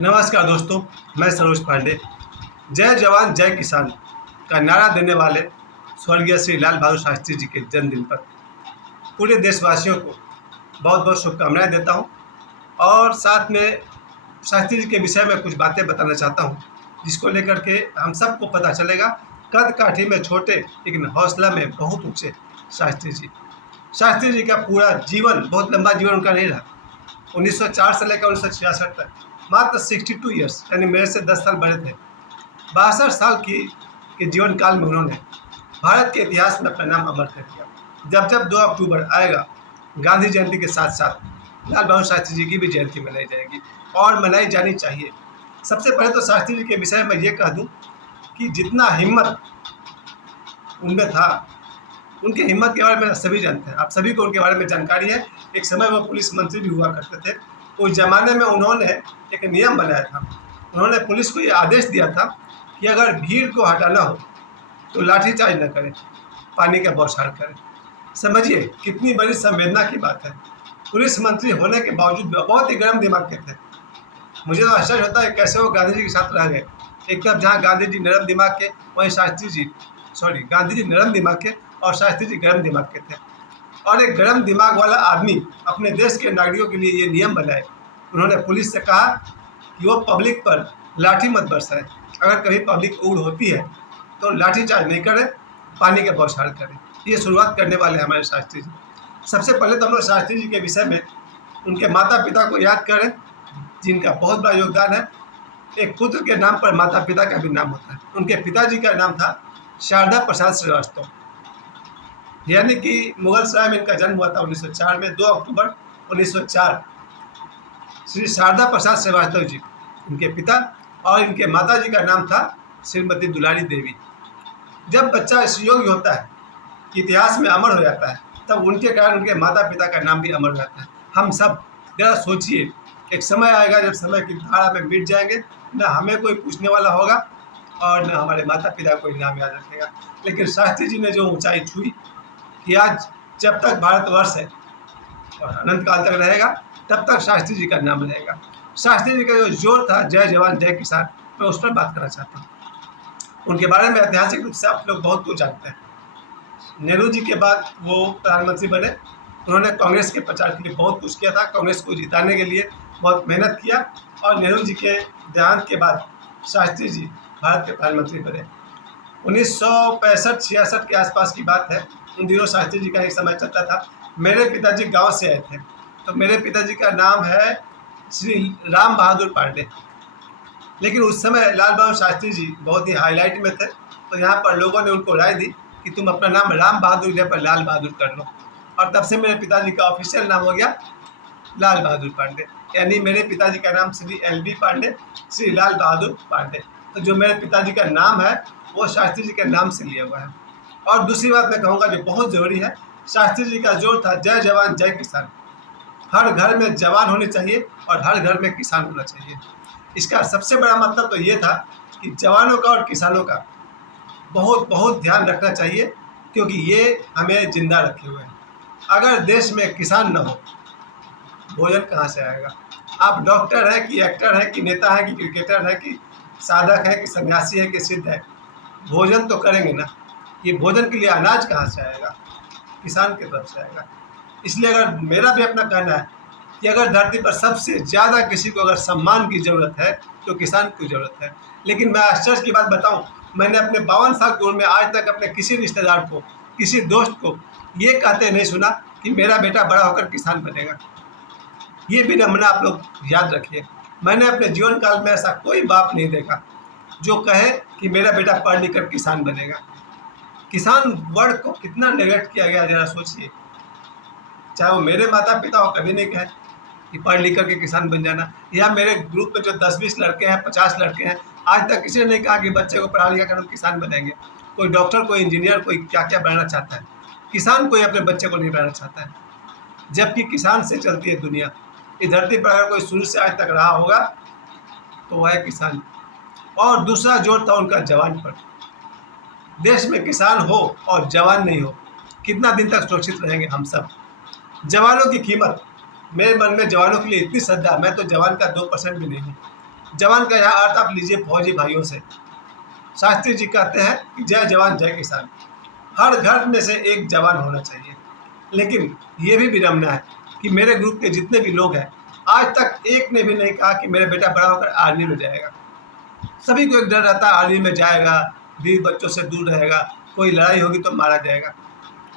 नमस्कार दोस्तों, मैं सरोज पांडे। जय जवान जय किसान का नारा देने वाले स्वर्गीय श्री लाल बहादुर शास्त्री जी के जन्मदिन पर पूरे देशवासियों को बहुत बहुत शुभकामनाएं देता हूं और साथ में शास्त्री जी के विषय में कुछ बातें बताना चाहता हूं, जिसको लेकर के हम सबको पता चलेगा। कद काठी में छोटे लेकिन हौसला में बहुत ऊंचे शास्त्री जी का पूरा जीवन, बहुत लंबा जीवन उनका नहीं रहा। 1904 से लेकर 1966 तक मात्र 62 ईयर्स, यानी मेरे से 10 साल बड़े थे। 62 साल के जीवन काल में उन्होंने भारत के इतिहास में अपना नाम अमर कर दिया। जब जब 2 अक्टूबर आएगा, गांधी जयंती के साथ साथ लाल बहादुर शास्त्री जी की भी जयंती मनाई जाएगी और मनाई जानी चाहिए। सबसे पहले तो शास्त्री जी के विषय में ये कह दूँ कि जितना हिम्मत उनमें था, उनके हिम्मत के बारे में सभी जानते हैं। आप सभी को उनके बारे में जानकारी है। एक समय वो पुलिस मंत्री भी हुआ करते थे। उस ज़माने में उन्होंने एक नियम बनाया था। उन्होंने पुलिस को ये आदेश दिया था कि अगर भीड़ को हटाना हो तो लाठीचार्ज न करें, पानी का बौछार करें। समझिए कितनी बड़ी संवेदना की बात है। पुलिस मंत्री होने के बावजूद बहुत ही गर्म दिमाग के थे। मुझे तो आश्चर्य होता है कैसे वो गांधी जी के साथ रह गए। एक तरफ जहाँ गांधी जी नरम दिमाग के, वहीं गांधी जी नरम दिमाग के और शास्त्री जी गर्म दिमाग के थे। और एक गर्म दिमाग वाला आदमी अपने देश के नागरिकों के लिए ये नियम बनाए। उन्होंने पुलिस से कहा कि वो पब्लिक पर लाठी मत बरसाए, अगर कभी पब्लिक उड़ होती है तो लाठीचार्ज नहीं करें, पानी का बौछार करें। ये शुरुआत करने वाले हमारे शास्त्री जी। सबसे पहले तो हम लोग शास्त्री जी के विषय में उनके माता पिता को याद करें, जिनका बहुत बड़ा योगदान है। एक पुत्र के नाम पर माता पिता का भी नाम होता है। उनके पिताजी का नाम था शारदा प्रसाद श्रीवास्तव, यानी कि मुगल सराय में इनका जन्म हुआ था 1904 में। 2 अक्टूबर 1904 श्री शारदा प्रसाद श्रीवास्तव जी इनके पिता, और इनके माता जी का नाम था श्रीमती दुलारी देवी। जब बच्चा इस योग्य होता है कि इतिहास में अमर हो जाता है, तब उनके कारण उनके माता पिता का नाम भी अमर हो जाता है। हम सब जरा सोचिए, एक समय आएगा जब समय की धारा में मिट जाएंगे, न हमें कोई पूछने वाला होगा और न हमारे माता पिता कोई नाम याद रखेगा। लेकिन शास्त्री जी ने जो ऊंचाई छुई कि आज जब तक भारतवर्ष है और अनंत काल तक रहेगा, तब तक शास्त्री जी का नाम रहेगा। शास्त्री जी का जो जोर था, जय जवान जय किसान, मैं उस पर बात करना चाहता हूँ। उनके बारे में ऐतिहासिक रूप से आप लोग बहुत कुछ जानते हैं। नेहरू जी के बाद वो प्रधानमंत्री बने। उन्होंने कांग्रेस के प्रचार के लिए बहुत कुछ किया था, कांग्रेस को जिताने के लिए बहुत मेहनत किया। और नेहरू जी के देहांत के बाद शास्त्री जी भारत के प्रधानमंत्री बने। 1965-66 के आसपास की बात है। उन दिनों शास्त्री जी का एक समय चलता था। मेरे पिताजी गांव से आए थे, तो मेरे पिताजी का नाम है श्री राम बहादुर पांडे। लेकिन उस समय लाल बहादुर शास्त्री जी बहुत ही हाईलाइट में थे, तो यहाँ पर लोगों ने उनको राय दी कि तुम अपना नाम राम बहादुर जगह पर लाल बहादुर कर लो। और तब से मेरे पिताजी का ऑफिशियल नाम हो गया लाल बहादुर पांडे, यानी मेरे पिताजी का नाम श्री LB पांडे, श्री लाल बहादुर पांडे। तो जो मेरे पिताजी का नाम है वो शास्त्री जी के नाम से लिया हुआ है। और दूसरी बात मैं कहूँगा जो बहुत ज़रूरी है, शास्त्री जी का जोर था जय जवान जय किसान। हर घर में जवान होने चाहिए और हर घर में किसान होना चाहिए। इसका सबसे बड़ा मतलब तो ये था कि जवानों का और किसानों का बहुत बहुत ध्यान रखना चाहिए, क्योंकि ये हमें जिंदा रखे हुए हैं। अगर देश में किसान न हो, भोजन कहाँ से आएगा? आप डॉक्टर है कि एक्टर है कि नेता है कि क्रिकेटर है कि साधक है कि सन्यासी है कि सिद्ध है, भोजन तो करेंगे ना। ये भोजन के लिए अनाज कहाँ से आएगा? किसान की तरफ से आएगा। इसलिए अगर मेरा भी अपना कहना है कि अगर धरती पर सबसे ज़्यादा किसी को अगर सम्मान की ज़रूरत है तो किसान की ज़रूरत है। लेकिन मैं आश्चर्य की बात बताऊं, मैंने अपने 52 साल की उम्र में आज तक अपने किसी रिश्तेदार को, किसी दोस्त को ये कहते नहीं सुना कि मेरा बेटा बड़ा होकर किसान बनेगा। ये भी नमूना आप लोग याद रखिए। मैंने अपने जीवन काल में ऐसा कोई बाप नहीं देखा जो कहे कि मेरा बेटा पढ़ लिख कर किसान बनेगा। किसान वर्ड को कितना नेगलेक्ट किया गया, जरा सोचिए। चाहे वो मेरे माता पिता हो, कभी नहीं कहे कि पढ़ लिख करके किसान बन जाना। या मेरे ग्रुप में जो 10-20 लड़के हैं, 50 लड़के हैं, आज तक किसी ने नहीं कहा कि बच्चे को पढ़ा लिखा कर हम किसान बनेंगे। कोई डॉक्टर, कोई इंजीनियर, कोई क्या क्या बनाना चाहता है, किसान कोई अपने बच्चे को नहीं बनाना चाहता है। जबकि किसान से चलती है दुनिया। इस धरती पर अगर कोई शुरू से आज तक रहा होगा तो वह है किसान। और दूसरा जोर था उनका जवान पर। देश में किसान हो और जवान नहीं हो, कितना दिन तक सुरक्षित रहेंगे हम सब? जवानों की कीमत, मेरे मन में जवानों के लिए इतनी श्रद्धा, मैं तो जवान का 2% भी नहीं हूँ। जवान का यहाँ अर्थ आप लीजिए फौजी भाइयों से। शास्त्री जी कहते हैं कि जय जवान जय किसान, हर घर में से एक जवान होना चाहिए। लेकिन ये भी विडम्बना है कि मेरे ग्रुप के जितने भी लोग हैं, आज तक एक ने भी नहीं कहा कि मेरा बेटा बड़ा होकर आर्मी में जाएगा। सभी को एक डर रहता है, आर्मी में जाएगा, बीवी बच्चों से दूर रहेगा, कोई लड़ाई होगी तो मारा जाएगा।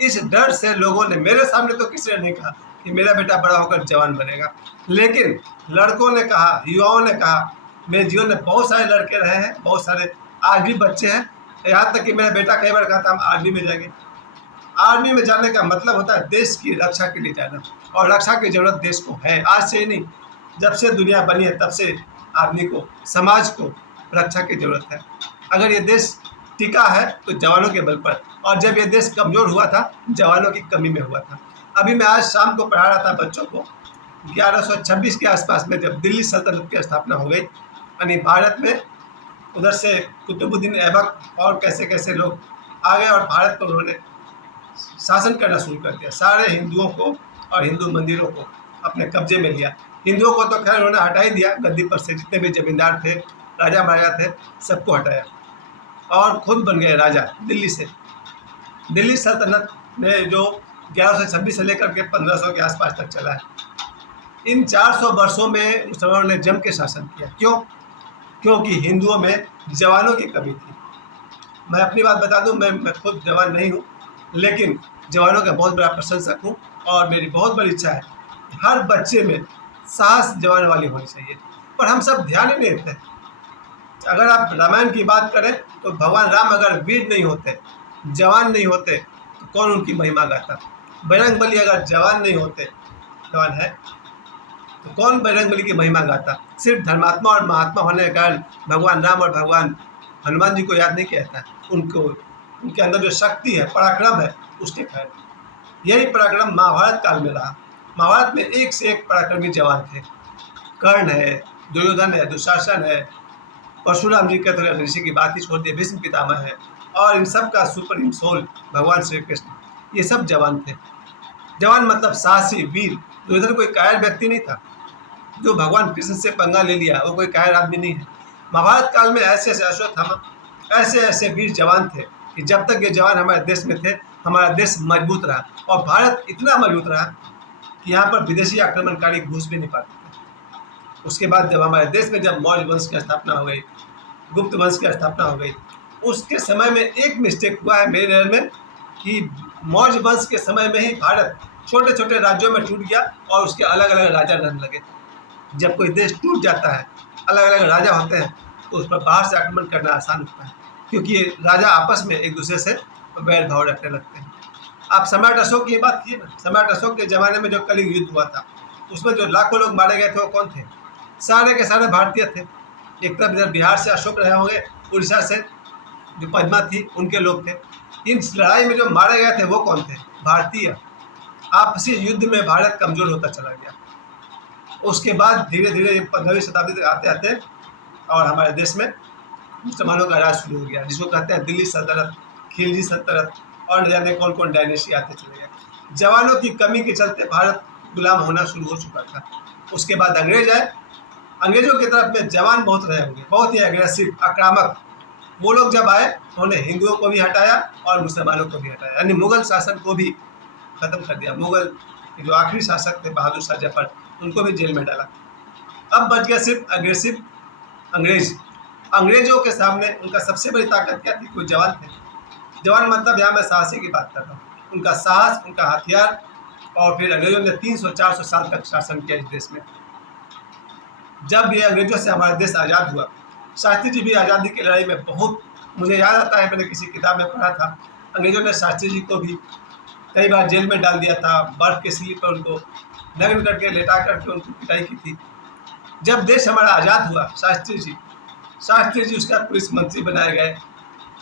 इस डर से लोगों ने, मेरे सामने तो किसी ने नहीं कहा कि मेरा बेटा बड़ा होकर जवान बनेगा, लेकिन लड़कों ने कहा, युवाओं ने कहा। मेरे जीवन में बहुत सारे लड़के रहे हैं, बहुत सारे आज भी बच्चे हैं, यहाँ तक कि मेरा बेटा कई बार कहा था हम आर्मी में जाएंगे। आर्मी में जाने का मतलब होता है देश की रक्षा के लिए जाना, और रक्षा की जरूरत देश को है। आज से ही नहीं, जब से दुनिया बनी है तब से आदमी को, समाज को रक्षा की जरूरत है। अगर ये देश टिका है तो जवानों के बल पर, और जब ये देश कमज़ोर हुआ था जवानों की कमी में हुआ था। अभी मैं आज शाम को पढ़ा रहा था बच्चों को, 1126 के आसपास में जब दिल्ली सल्तनत की स्थापना हो गई, यानी भारत में उधर से कुतुबुद्दीन ऐबक और कैसे कैसे लोग आ गए और भारत पर उन्होंने शासन करना शुरू कर दिया। सारे हिंदुओं को और हिंदू मंदिरों को अपने कब्जे में लिया। हिंदुओं को तो खैर उन्होंने हटा ही दिया गद्दी पर से, जितने भी जमींदार थे, राजा महाराजा थे, सबको हटाया और खुद बन गए राजा दिल्ली से। दिल्ली सल्तनत में जो 1126 से लेकर के 1500 के आसपास तक चला है, इन 400 वर्षों में मुसलमानों ने जम के शासन किया। क्यों? क्योंकि हिंदुओं में जवानों की कमी थी। मैं अपनी बात बता दूं, मैं खुद जवान नहीं हूं, लेकिन जवानों का बहुत बड़ा प्रशंसक हूं, और मेरी बहुत बड़ी इच्छा है हर बच्चे में साहस जवान वाली होनी चाहिए। पर हम सब ध्यान ही नहीं देते। अगर आप रामायण की बात करें तो भगवान राम अगर वीर नहीं होते, जवान नहीं होते, तो कौन उनकी महिमा गाता? बजरंगबली अगर जवान नहीं होते, जवान है तो कौन बजरंगबली की महिमा गाता? सिर्फ धर्मात्मा और महात्मा होने के कारण भगवान राम और भगवान हनुमान जी को याद नहीं किया जाता। उनको, उनके अंदर जो शक्ति है, पराक्रम है, उसके कारण। यही पराक्रम महाभारत काल में रहा। महाभारत में एक से एक पराक्रमी जवान थे। कर्ण है, दुर्योधन है, दुशासन है, परशुराम जी कहते हैं, ऋषि की बात ही छोड़ दी, भीष्म पितामह है, और इन सब का सुपर सोल भगवान श्री कृष्ण, ये सब जवान थे। जवान मतलब साहसी, वीर। दुर्योधन कोई कायर व्यक्ति नहीं था। जो भगवान कृष्ण से पंगा ले लिया वो कोई कायर आदमी नहीं है। महाभारत काल में ऐसे ऐसे अश्वत्थामा, ऐसे ऐसे वीर जवान थे कि जब तक ये जवान हमारे देश में थे, हमारा देश मजबूत रहा, और भारत इतना मजबूत रहा कि यहाँ पर विदेशी आक्रमणकारी घुस भी नहीं पाते थे। उसके बाद जब हमारे देश में जब मौर्य वंश की स्थापना हो गई, गुप्त वंश की स्थापना हो गई, उसके समय में एक मिस्टेक हुआ है मेरे नज़र में कि मौर्य वंश के समय में ही भारत छोटे छोटे राज्यों में टूट गया और उसके अलग अलग राजा रहने लगे। जब कोई देश टूट जाता है, अलग अलग राजा होते हैं, तो उस पर बाहर से आक्रमण करना आसान होता है, क्योंकि ये राजा आपस में एक दूसरे से वैर भाव रखने लगते हैं। आप सम्राट अशोक की बात कीजिए ना, सम्राट अशोक के ज़माने में जो कलिंग युद्ध हुआ था, उसमें जो लाखों लोग मारे गए थे वो कौन थे? सारे के सारे भारतीय थे। एक तरफ इधर बिहार से अशोक रहे होंगे, उड़ीसा से जो पद्मा थी उनके लोग थे। इन लड़ाई में जो मारे गए थे वो कौन थे? भारतीय। आपसी युद्ध में भारत कमज़ोर होता चला गया। उसके बाद धीरे धीरे 15वीं शताब्दी तक आते आते और हमारे देश में मुसलमानों का राज शुरू हो गया, जिसको कहते हैं दिल्ली सल्तनत, खिलजी सल्तनत, और न जाने कौन कौन डायनेस्टी आते चले गए। जवानों की कमी के चलते भारत गुलाम होना शुरू हो चुका था। उसके बाद अंग्रेज आए। अंग्रेजों की तरफ में जवान बहुत रहे होंगे, बहुत ही एग्रेसिव, आक्रामक। वो लोग जब आए उन्होंने हिंदुओं को भी हटाया और मुसलमानों को भी हटाया, यानी मुगल शासन को भी खत्म कर दिया। मुगल जो आखिरी शासक थे बहादुर शाह जफर, उनको भी जेल में डाला। अब बच गया सिर्फ एग्रेसिव अंग्रेज। अंग्रेजों के सामने उनका सबसे बड़ी ताकत क्या थी? कोई जवान थे। जवान मतलब यहाँ मैं साहसी की बात कर रहा हूँ। उनका साहस, उनका हथियार, और फिर अंग्रेजों ने 300-400 साल तक शासन किया इस देश में। जब ये अंग्रेजों से हमारा देश आज़ाद हुआ, शास्त्री जी भी आज़ादी की लड़ाई में बहुत, मुझे याद आता है मैंने किसी किताब में पढ़ा था, अंग्रेजों ने शास्त्री जी को भी कई बार जेल में डाल दिया था, बर्फ के स्लीप पर उनको नग्न करके लेटा करके उनको पिटाई की थी। जब देश हमारा आज़ाद हुआ, शास्त्री जी उसका पुलिस मंत्री बनाए गए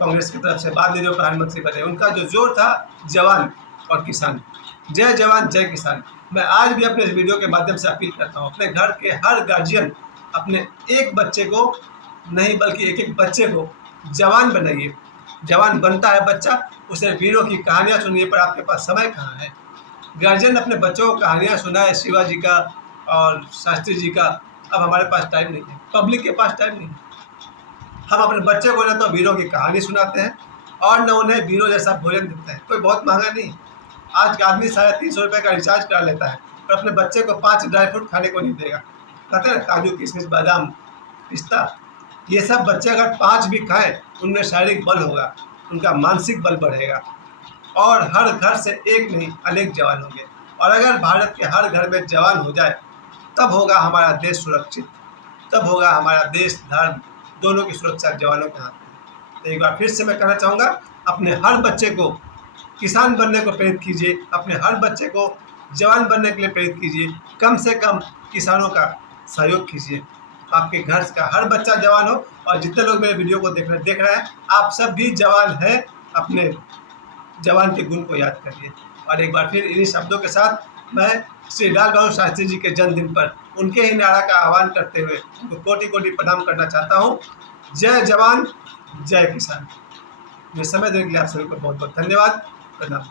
कांग्रेस की तरफ से। बाद में जो प्रधानमंत्री बने, उनका जो जोर था जवान और किसान, जय जवान जय किसान। मैं आज भी अपने इस वीडियो के माध्यम से अपील करता हूँ, अपने घर के हर गार्जियन अपने एक बच्चे को नहीं बल्कि एक एक बच्चे को जवान बनाइए। जवान बनता है बच्चा, उसे वीरों की कहानियाँ सुनिए, पर आपके पास समय कहाँ है? गार्जियन अपने बच्चों को कहानियाँ सुनाए शिवाजी का और शास्त्री जी का, अब हमारे पास टाइम नहीं है, पब्लिक के पास टाइम नहीं है। हम अपने बच्चे को न तो वीरों की कहानी सुनाते हैं और न उन्हें वीरों जैसा भोजन देते हैं। कोई बहुत महंगा नहीं, आज का आदमी 350 रुपये का रिचार्ज करा लेता है और अपने बच्चे को 5 ड्राई फ्रूट खाने को नहीं देगा। कहते हैं काजू किशमिश बादाम पिस्ता, ये सब बच्चे अगर 5 भी खाएं उनमें शारीरिक बल होगा, उनका मानसिक बल बढ़ेगा और हर घर से एक नहीं अनेक जवान होंगे। और अगर भारत के हर घर में जवान हो जाए तब होगा हमारा देश सुरक्षित, तब होगा हमारा देश धर्म दोनों की सुरक्षा जवानों के हाथ में। तो एक बार फिर से मैं कहना चाहूँगा, अपने हर बच्चे को किसान बनने को प्रेरित कीजिए, अपने हर बच्चे को जवान बनने के लिए प्रेरित कीजिए, कम से कम किसानों का सहयोग कीजिए। आपके घर का हर बच्चा जवान हो और जितने लोग मेरे वीडियो को देख रहे हैं आप सब भी जवान हैं, अपने जवान के गुण को याद करिए। और एक बार फिर इन्हीं शब्दों के साथ मैं श्री लाल बहादुर शास्त्री जी के जन्मदिन पर उनके ही नारा का आह्वान करते हुए उनको कोटि कोटि प्रणाम करना चाहता हूँ। जय जवान जय किसान। ये समय देने के लिए आप सभी को बहुत बहुत धन्यवाद। प्रणाम।